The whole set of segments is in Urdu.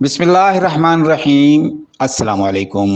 بسم اللہ الرحمن الرحیم۔ السلام علیکم۔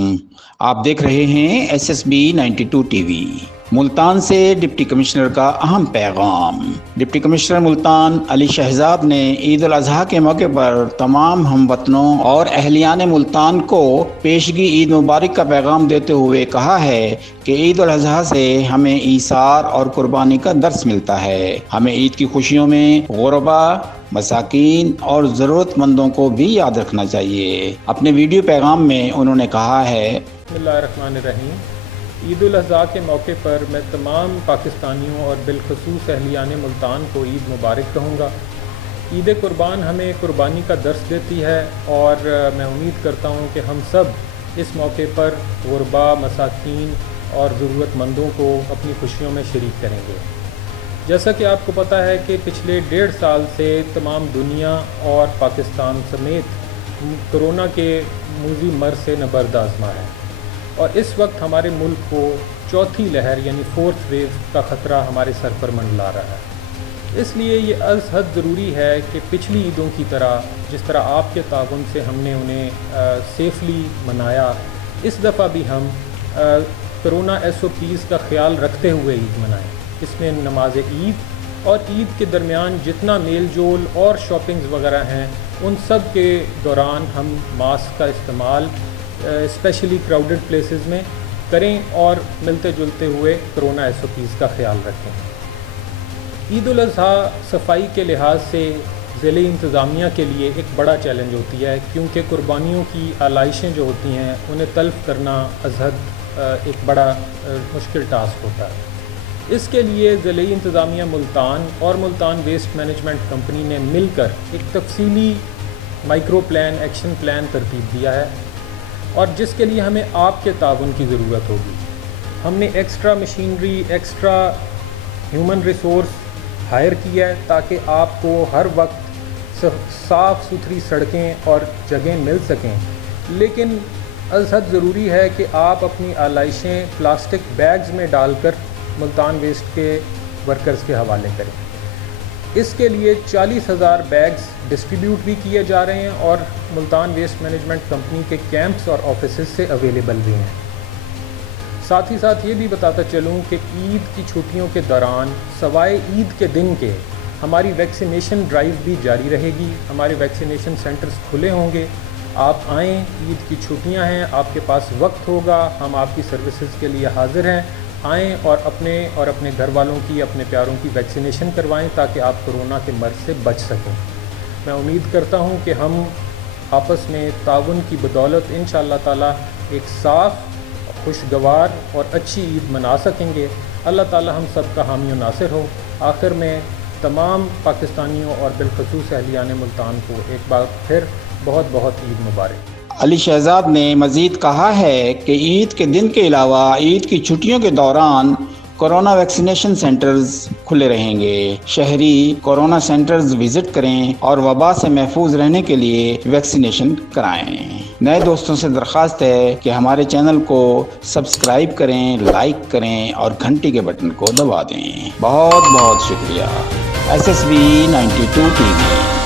آپ دیکھ رہے ہیں SSB 92 ٹی وی۔ ملتان سے ڈپٹی کمشنر کا اہم پیغام۔ ڈپٹی کمشنر ملتان علی شہزاد نے عید الاضحیٰ کے موقع پر تمام ہم وطنوں اور اہلیان ملتان کو پیشگی عید مبارک کا پیغام دیتے ہوئے کہا ہے کہ عید الاضحیٰ سے ہمیں ایثار اور قربانی کا درس ملتا ہے۔ ہمیں عید کی خوشیوں میں غربا، مساکین اور ضرورت مندوں کو بھی یاد رکھنا چاہیے۔ اپنے ویڈیو پیغام میں انہوں نے کہا ہے، بسم اللہ الرحمن الرحیم۔ عید الاضحیٰ کے موقع پر میں تمام پاکستانیوں اور بالخصوص اہلیان ملتان کو عید مبارک کہوں گا۔ عید قربان ہمیں قربانی کا درس دیتی ہے اور میں امید کرتا ہوں کہ ہم سب اس موقع پر غربا، مساکین اور ضرورت مندوں کو اپنی خوشیوں میں شریک کریں گے۔ جیسا کہ آپ کو پتہ ہے کہ پچھلے 1.5 سال سے تمام دنیا اور پاکستان سمیت کرونا کے موذی مرض سے نبرد آزما ہے، اور اس وقت ہمارے ملک کو چوتھی لہر یعنی 4th ویو کا خطرہ ہمارے سر پر منڈلا رہا ہے۔ اس لیے یہ از حد ضروری ہے کہ پچھلی عیدوں کی طرح جس طرح آپ کے تعاون سے ہم نے انہیں سیفلی منایا، اس دفعہ بھی ہم کرونا SOPs کا خیال رکھتے ہوئے عید منائیں۔ اس میں نماز عید اور عید کے درمیان جتنا میل جول اور شاپنگز وغیرہ ہیں، ان سب کے دوران ہم ماسک کا استعمال اسپیشلی کراؤڈڈ پلیسز میں کریں اور ملتے جلتے ہوئے کرونا SOPs کا خیال رکھیں۔ عید الاضحیٰ صفائی کے لحاظ سے ضلعی انتظامیہ کے لیے ایک بڑا چیلنج ہوتی ہے، کیونکہ قربانیوں کی آلائشیں جو ہوتی ہیں انہیں تلف کرنا از حد ایک بڑا مشکل ٹاسک ہوتا ہے۔ اس کے لیے ضلعی انتظامیہ ملتان اور ملتان ویسٹ مینجمنٹ کمپنی نے مل کر ایک تفصیلی مائکرو پلان، ایکشن پلان ترتیب دیا ہے، اور جس کے لیے ہمیں آپ کے تعاون کی ضرورت ہوگی۔ ہم نے extra machinery, extra human resource hire کیا ہے تاکہ آپ کو ہر وقت صاف ستھری سڑکیں اور جگہیں مل سکیں، لیکن از حد ضروری ہے کہ آپ اپنی آلائشیں پلاسٹک بیگز میں ڈال کر ملتان ویسٹ کے ورکرز کے حوالے کریں۔ اس کے لیے 40,000 بیگز ڈسٹریبیوٹ بھی کیے جا رہے ہیں اور ملتان ویسٹ مینجمنٹ کمپنی کے کیمپس اور آفیسز سے اویلیبل بھی ہیں۔ ساتھ ہی ساتھ یہ بھی بتاتا چلوں کہ عید کی چھٹیوں کے دوران سوائے عید کے دن کے ہماری ویکسینیشن ڈرائیو بھی جاری رہے گی۔ ہمارے ویکسینیشن سینٹرز کھلے ہوں گے۔ آپ آئیں، عید کی چھٹیاں ہیں، آپ کے پاس وقت ہوگا، ہم آپ کی سروسز کے لیے حاضر ہیں۔ آئیں اور اپنے گھر والوں کی، اپنے پیاروں کی ویکسینیشن کروائیں تاکہ آپ کرونا کے مرض سے بچ سکیں۔ میں امید کرتا ہوں کہ ہم آپس میں تعاون کی بدولت انشاءاللہ تعالی ایک صاف، خوشگوار اور اچھی عید منا سکیں گے۔ اللہ تعالی ہم سب کا حامی و ناصر ہو۔ آخر میں تمام پاکستانیوں اور بالخصوص اہلیان ملتان کو ایک بار پھر بہت بہت عید مبارک۔ علی شہزاد نے مزید کہا ہے کہ عید کے دن کے علاوہ عید کی چھٹیوں کے دوران کورونا ویکسینیشن سینٹرز کھلے رہیں گے۔ شہری کورونا سینٹرز وزٹ کریں اور وبا سے محفوظ رہنے کے لیے ویکسینیشن کرائیں۔ نئے دوستوں سے درخواست ہے کہ ہمارے چینل کو سبسکرائب کریں، لائک کریں اور گھنٹی کے بٹن کو دبا دیں۔ بہت بہت شکریہ۔ SSB 92 TV